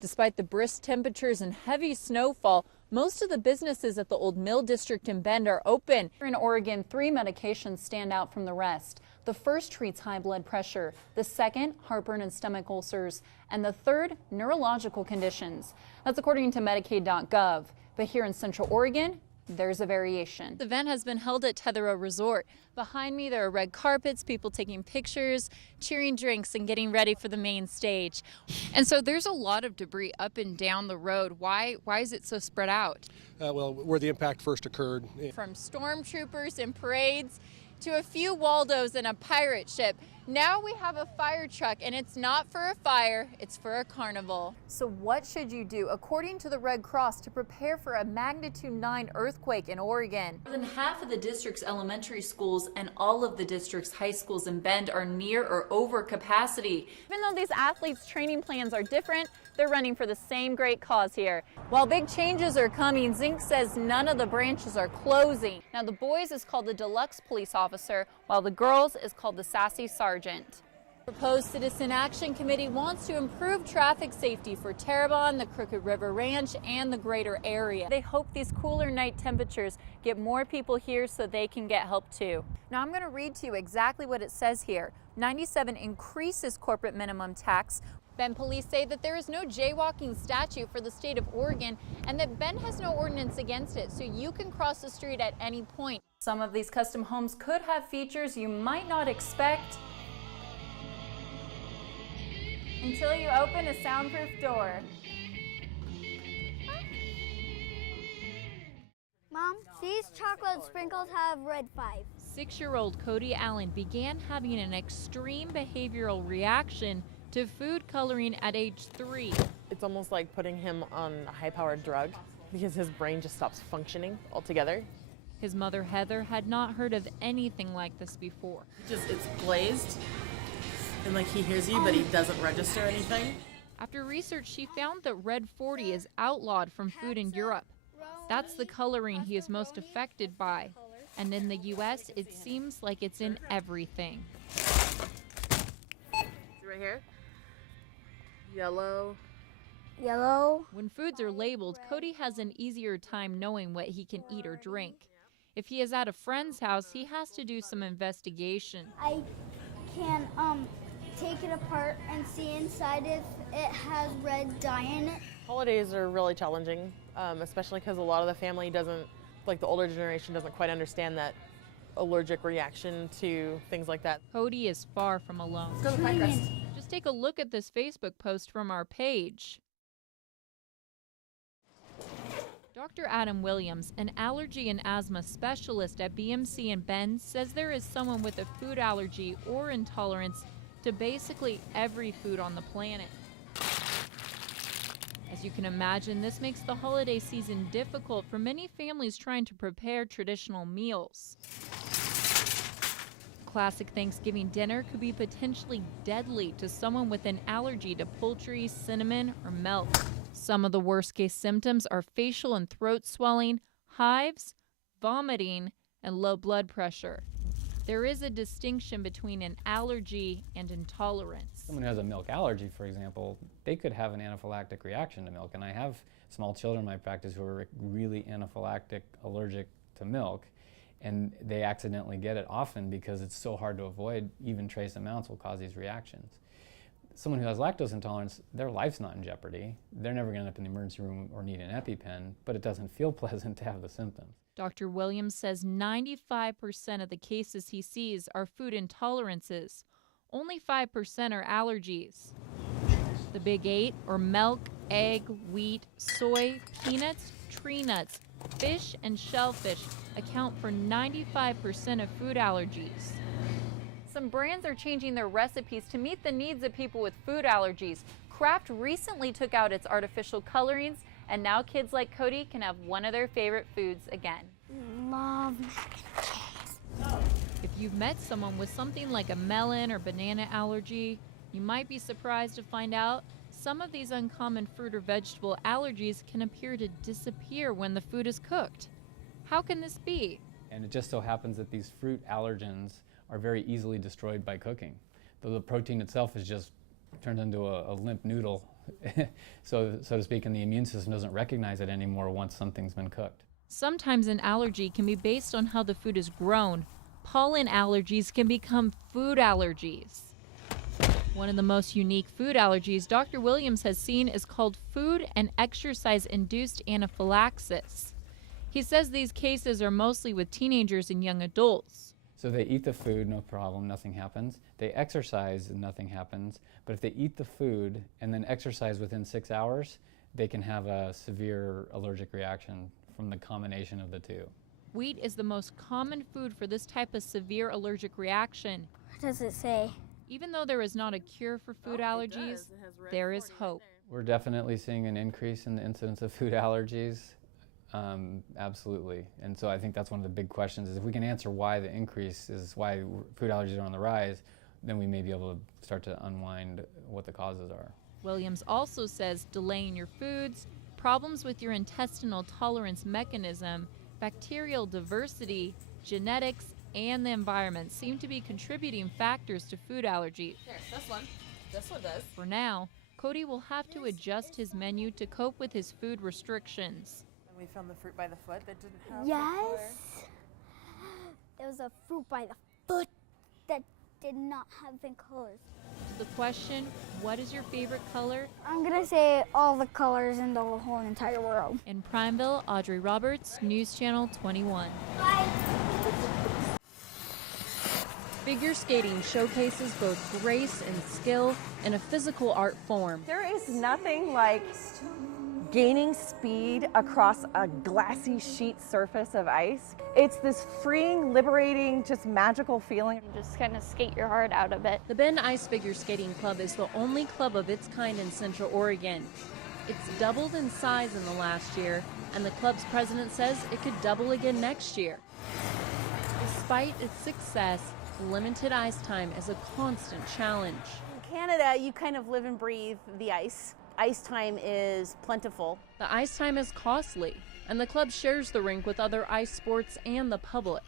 Despite the brisk temperatures and heavy snowfall, most of the businesses at the Old Mill District in Bend are open. In Oregon, 3 medications stand out from the rest. The first treats high blood pressure, the second, heartburn and stomach ulcers, and the third, neurological conditions. That's according to Medicaid.gov. But here in Central Oregon, there's a variation. The event has been held at Tetherow Resort. Behind me, there are red carpets, people taking pictures, cheering drinks, and getting ready for the main stage. And so there's a lot of debris up and down the road. Why is it so spread out? Well, where the impact first occurred. From stormtroopers and parades to a few Waldos and a pirate ship. Now we have a fire truck, and it's not for a fire, it's for a carnival. So what should you do, according to the Red Cross, to prepare for a magnitude 9 earthquake in Oregon? More than half of the district's elementary schools and all of the district's high schools in Bend are near or over capacity. Even though these athletes' training plans are different, they're running for the same great cause here. While big changes are coming, Zink says none of the branches are closing. Now the boys is called the deluxe police officer, while the girls is called the sassy sergeant. Proposed Citizen Action Committee wants to improve traffic safety for Terrebonne, the Crooked River Ranch, and the greater area. They hope these cooler night temperatures get more people here so they can get help too. Now I'm going to read to you exactly what it says here. 97 increases corporate minimum tax. Bend police say that there is no jaywalking statute for the state of Oregon and that Bend has no ordinance against it, so you can cross the street at any point. Some of these custom homes could have features you might not expect until you open a soundproof door. Mom, these chocolate sprinkles have red 5. 6-year-old Cody Allen began having an extreme behavioral reaction to food coloring at age 3. It's almost like putting him on a high-powered drug because his brain just stops functioning altogether. His mother, Heather, had not heard of anything like this before. It's glazed, and like he hears you, but he doesn't register anything. After research, she found that red 40 is outlawed from food in Europe. That's the coloring he is most affected by. And in the U.S., it seems like it's in everything. See right here? Yellow. Yellow. When foods are labeled, Cody has an easier time knowing what he can eat or drink. If he is at a friend's house, he has to do some investigation. I can take it apart and see inside if it has red dye in it. Holidays are really challenging, especially because a lot of the family doesn't, like the older generation doesn't quite understand that allergic reaction to things like that. Cody is far from alone. Let's go to Pinecrest. Just take a look at this Facebook post from our page. Dr. Adam Williams, an allergy and asthma specialist at BMC in Bend, says there is someone with a food allergy or intolerance to basically every food on the planet. As you can imagine, this makes the holiday season difficult for many families trying to prepare traditional meals. Classic Thanksgiving dinner could be potentially deadly to someone with an allergy to poultry, cinnamon, or milk. Some of the worst-case symptoms are facial and throat swelling, hives, vomiting, and low blood pressure. There is a distinction between an allergy and intolerance. Someone who has a milk allergy, for example, they could have an anaphylactic reaction to milk. And I have small children in my practice who are really anaphylactic, allergic to milk, and they accidentally get it often because it's so hard to avoid. Even trace amounts will cause these reactions. Someone who has lactose intolerance, their life's not in jeopardy. They're never going to end up in the emergency room or need an EpiPen, but it doesn't feel pleasant to have the symptoms. Dr. Williams says 95% of the cases he sees are food intolerances. Only 5% are allergies. The big 8 are milk, egg, wheat, soy, peanuts, tree nuts, fish, and shellfish account for 95% of food allergies. Some brands are changing their recipes to meet the needs of people with food allergies. Kraft recently took out its artificial colorings, and now kids like Cody can have one of their favorite foods again. Love mac and cheese. If you've met someone with something like a melon or banana allergy, you might be surprised to find out some of these uncommon fruit or vegetable allergies can appear to disappear when the food is cooked. How can this be? And it just so happens that these fruit allergens are very easily destroyed by cooking. Though the protein itself is just turned into a limp noodle so to speak, and the immune system doesn't recognize it anymore once something's been cooked. Sometimes an allergy can be based on how the food is grown. Pollen allergies can become food allergies. One of the most unique food allergies Dr. Williams has seen is called food and exercise-induced anaphylaxis. He says these cases are mostly with teenagers and young adults. So they eat the food, no problem, nothing happens. They exercise and nothing happens. But if they eat the food and then exercise within 6 hours, they can have a severe allergic reaction from the combination of the two. Wheat is the most common food for this type of severe allergic reaction. What does it say? Even though there is not a cure for food allergies, there is hope. We're definitely seeing an increase in the incidence of food allergies. Absolutely. And so I think that's one of the big questions is if we can answer why the increase is, why food allergies are on the rise, then we may be able to start to unwind what the causes are. Williams also says delaying your foods, problems with your intestinal tolerance mechanism, bacterial diversity, genetics, and the environment seem to be contributing factors to food allergies. Here, this one. This one does. For now, Cody will have to adjust his menu to cope with his food restrictions. And we found the fruit by the foot that didn't have Yes. There was a fruit by the foot that did not have pink colors. To the question, what is your favorite color? I'm gonna say all the colors in the whole entire world. In Primeville, Audrey Roberts, News Channel 21. Figure skating showcases both grace and skill in a physical art form. There is nothing like gaining speed across a glassy sheet surface of ice. It's this freeing, liberating, just magical feeling. Just kind of skate your heart out of it. The Bend Ice Figure Skating Club is the only club of its kind in Central Oregon. It's doubled in size in the last year, and the club's president says it could double again next year. Despite its success, limited ice time is a constant challenge. In Canada, you kind of live and breathe the ice. Ice time is plentiful. The ice time is costly, and the club shares the rink with other ice sports and the public.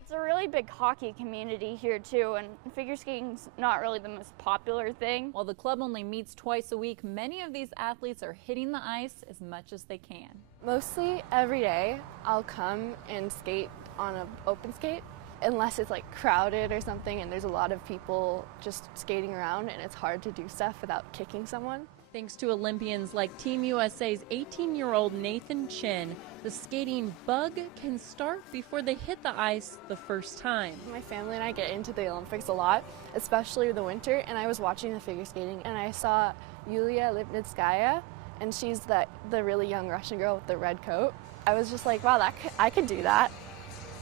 It's a really big hockey community here too, and figure skating's not really the most popular thing. While the club only meets twice a week, many of these athletes are hitting the ice as much as they can. Mostly every day I'll come and skate on an open skate, unless it's like crowded or something and there's a lot of people just skating around and it's hard to do stuff without kicking someone. Thanks to Olympians like Team USA's 18-year-old Nathan Chin, the skating bug can start before they hit the ice the first time. My family and I get into the Olympics a lot, especially the winter, and I was watching the figure skating and I saw Yulia Lipnitskaya, and she's the really young Russian girl with the red coat. I was just like, wow, I could do that.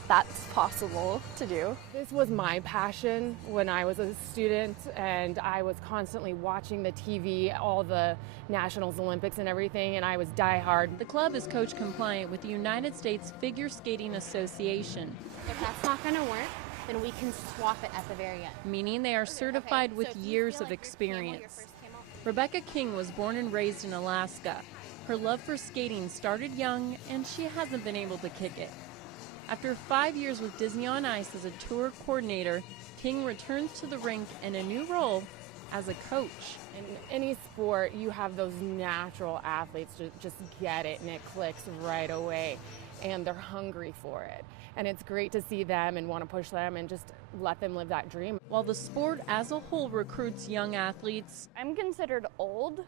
That's possible to do. This was my passion when I was a student, and I was constantly watching the TV, all the nationals, Olympics and everything, and I was diehard. The club is coach compliant with the United States Figure Skating Association, If that's not going to work, then we can swap it at the very end. meaning they are certified with years of experience. Rebecca King was born and raised in Alaska. Her love for skating started young, and she hasn't been able to kick it. After 5 years with Disney on Ice as a tour coordinator, King returns to the rink in a new role as a coach. In any sport, you have those natural athletes that just get it and it clicks right away, and they're hungry for it. And it's great to see them and want to push them and just let them live that dream. While the sport as a whole recruits young athletes, I'm considered old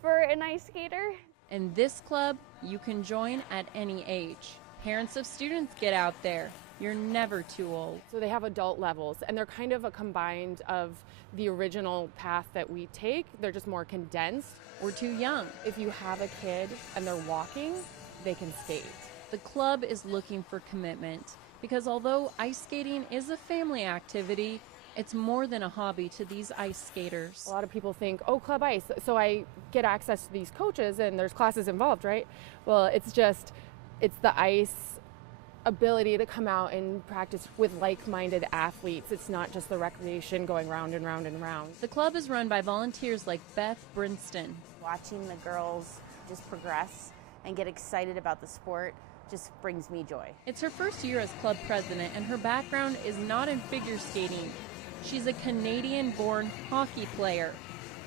for an ice skater. in this club, you can join at any age. Parents of students get out there. You're never too old. So they have adult levels, and they're kind of a combined of the original path that we take. They're just more condensed. Or too young. If you have a kid and they're walking, they can skate. The club is looking for commitment because although ice skating is a family activity, it's more than a hobby to these ice skaters. A lot of people think, oh, club ice, so I get access to these coaches and there's classes involved, right? Well, it's the ice ability to come out and practice with like-minded athletes. It's not just the recreation going round and round and round. The club is run by volunteers like Beth Brinston. Watching the girls just progress and get excited about the sport just brings me joy. It's her first year as club president, and her background is not in figure skating. She's a Canadian-born hockey player.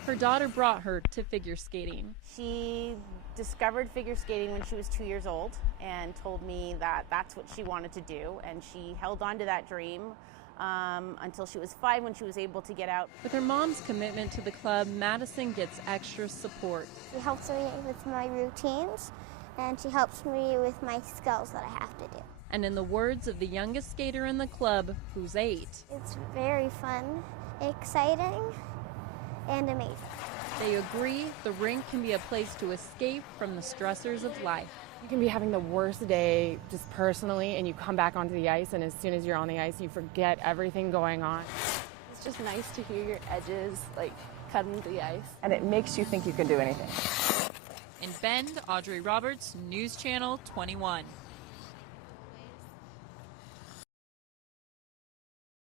Her daughter brought her to figure skating. She discovered figure skating when she was 2 years old and told me that that's what she wanted to do, and she held on to that dream until she was 5 when she was able to get out. With her mom's commitment to the club, Madison gets extra support. She helps me with my routines, and she helps me with my skills that I have to do. And in the words of the youngest skater in the club, who's 8, It's very fun, exciting, and amazing. they agree the rink can be a place to escape from the stressors of life. You can be having the worst day just personally, and you come back onto the ice, and as soon as you're on the ice, you forget everything going on. It's just nice to hear your edges like cut into the ice. And it makes you think you can do anything. In Bend, Audrey Roberts, News Channel 21.